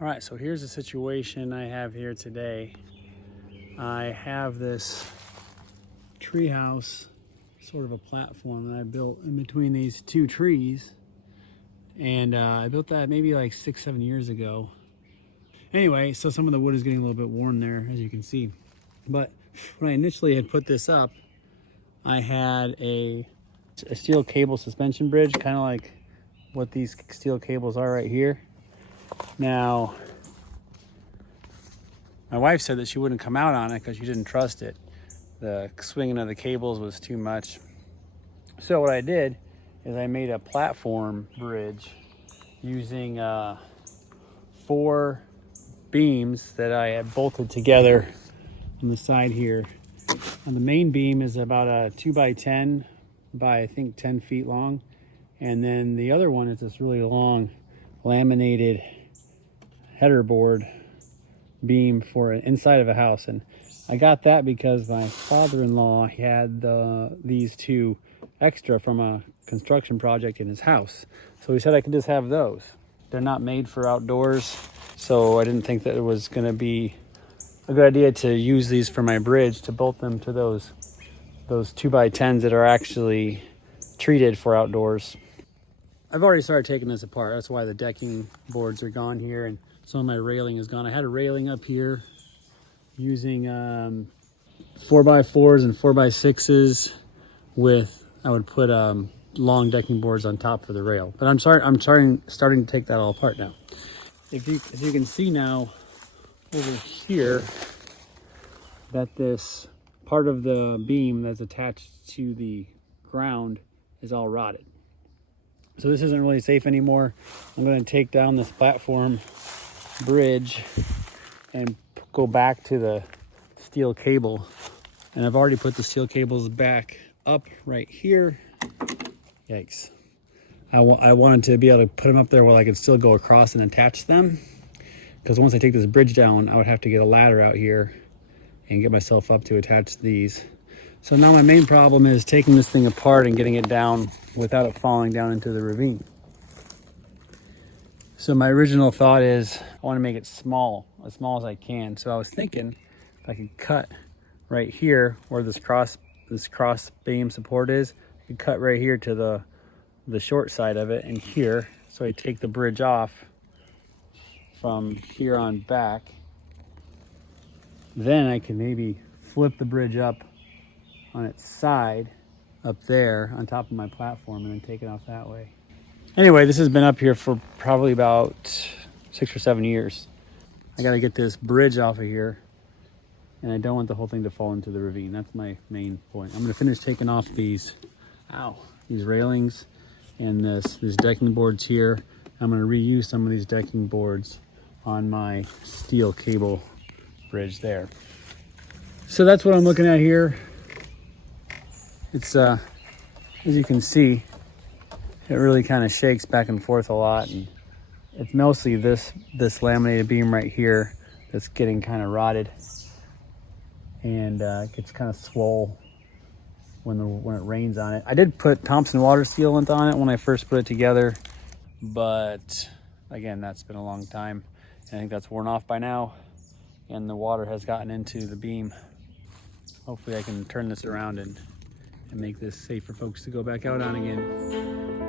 All right, so here's the situation I have here today. I have this treehouse, sort of a platform that I built in between these two trees. And I built that maybe like 6-7 years ago. Anyway, so some of the wood is getting a little bit worn there, as you can see. But when I initially had put this up, I had a steel cable suspension bridge, kind of like what these steel cables are right here. Now, my wife said that she wouldn't come out on it because she didn't trust it. The swinging of the cables was too much. So what I did is I made a platform bridge using 4 beams that I had bolted together on the side here. And the main beam is about a 2x10 by I think 10 feet long. And then the other one is this really long laminated header board beam for inside of a house. And I got that because my father-in-law had these 2 extra from a construction project in his house. So he said I could just have those. They're not made for outdoors, so I didn't think that it was going to be a good idea to use these for my bridge, to bolt them to those 2x10s that are actually treated for outdoors. I've already started taking this apart. That's why the decking boards are gone here and some of my railing is gone. I had a railing up here using 4x4s and 4x6s with, I would put long decking boards on top for the rail. But I'm starting to take that all apart now. As you can see now over here, that this part of the beam that's attached to the ground is all rotted. So this isn't really safe anymore. I'm going to take down this platform bridge and go back to the steel cable. And I've already put the steel cables back up right here. Yikes. I wanted to be able to put them up there where I could still go across and attach them. Because once I take this bridge down, I would have to get a ladder out here and get myself up to attach these. So now my main problem is taking this thing apart and getting it down without it falling down into the ravine. So my original thought is I want to make it small as I can. So I was thinking if I could cut right here where this cross beam support is, I could cut right here to the short side of it and here. So I take the bridge off from here on back. Then I can maybe flip the bridge up on its side up there on top of my platform and then take it off that way. Anyway, this has been up here for probably about 6 or 7 years. I got to get this bridge off of here and I don't want the whole thing to fall into the ravine. That's my main point. I'm going to finish taking off these railings and these decking boards here. I'm going to reuse some of these decking boards on my steel cable bridge there. So that's what I'm looking at here. It's as you can see, it really kind of shakes back and forth a lot, and it's mostly this laminated beam right here that's getting kind of rotted, and it gets kind of swole when it rains on it. I did put Thompson water sealant on it when I first put it together, but again, that's been a long time. I think that's worn off by now, and the water has gotten into the beam. Hopefully I can turn this around and make this safe for folks to go back out on again.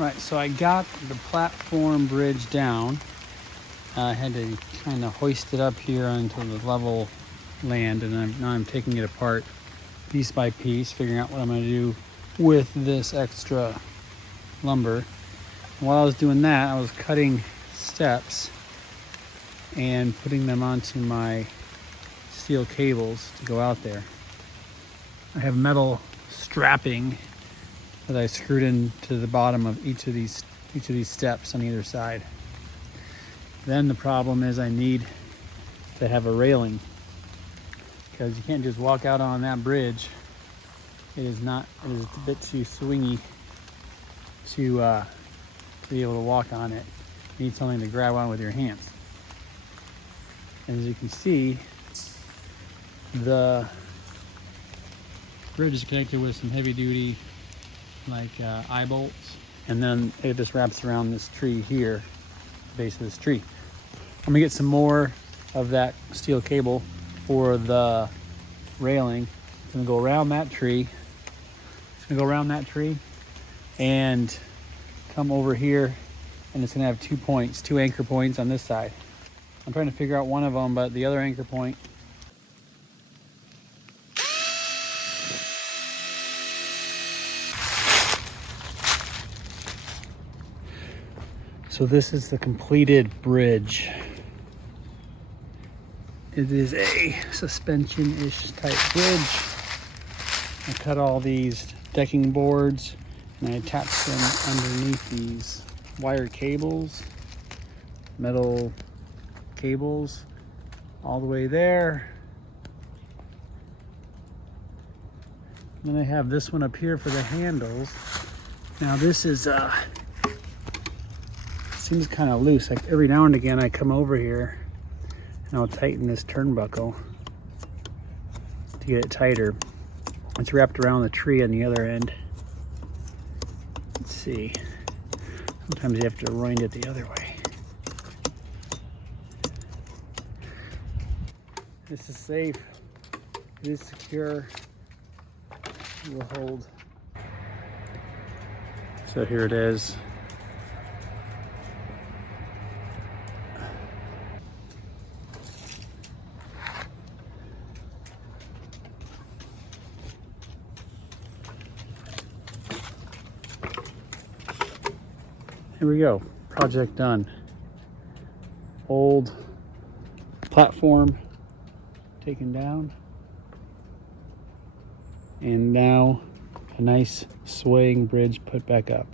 Right, so I got the platform bridge down. I had to kind of hoist it up here onto the level land, and now I'm taking it apart piece by piece, figuring out what I'm going to do with this extra lumber. And while I was doing that, I was cutting steps and putting them onto my steel cables to go out there. I have metal strapping that I screwed into the bottom of each of these steps on either side. Then the problem is I need to have a railing, because you can't just walk out on that bridge. It is a bit too swingy to be able to walk on it. You need something to grab on with your hands. And as you can see, the bridge is connected with some heavy duty eye bolts, and then it just wraps around this tree here, the base of this tree. I'm gonna get some more of that steel cable for the railing. It's gonna go around that tree. It's gonna go around that tree and come over here, and it's gonna have 2 points, 2 anchor points on this side. I'm trying to figure out one of them, but the other anchor point. So this is the completed bridge. It is a suspension-ish type bridge. I cut all these decking boards and I attached them underneath these wire cables, metal cables, all the way there. And then I have this one up here for the handles. Now this is seems kind of loose. Like every now and again I come over here and I'll tighten this turnbuckle to get it tighter. It's wrapped around the tree on the other end. Let's see. Sometimes you have to wind it the other way. This is safe. It is secure. It will hold. So here it is. Here we go, project done. Old platform taken down, and now a nice swaying bridge put back up.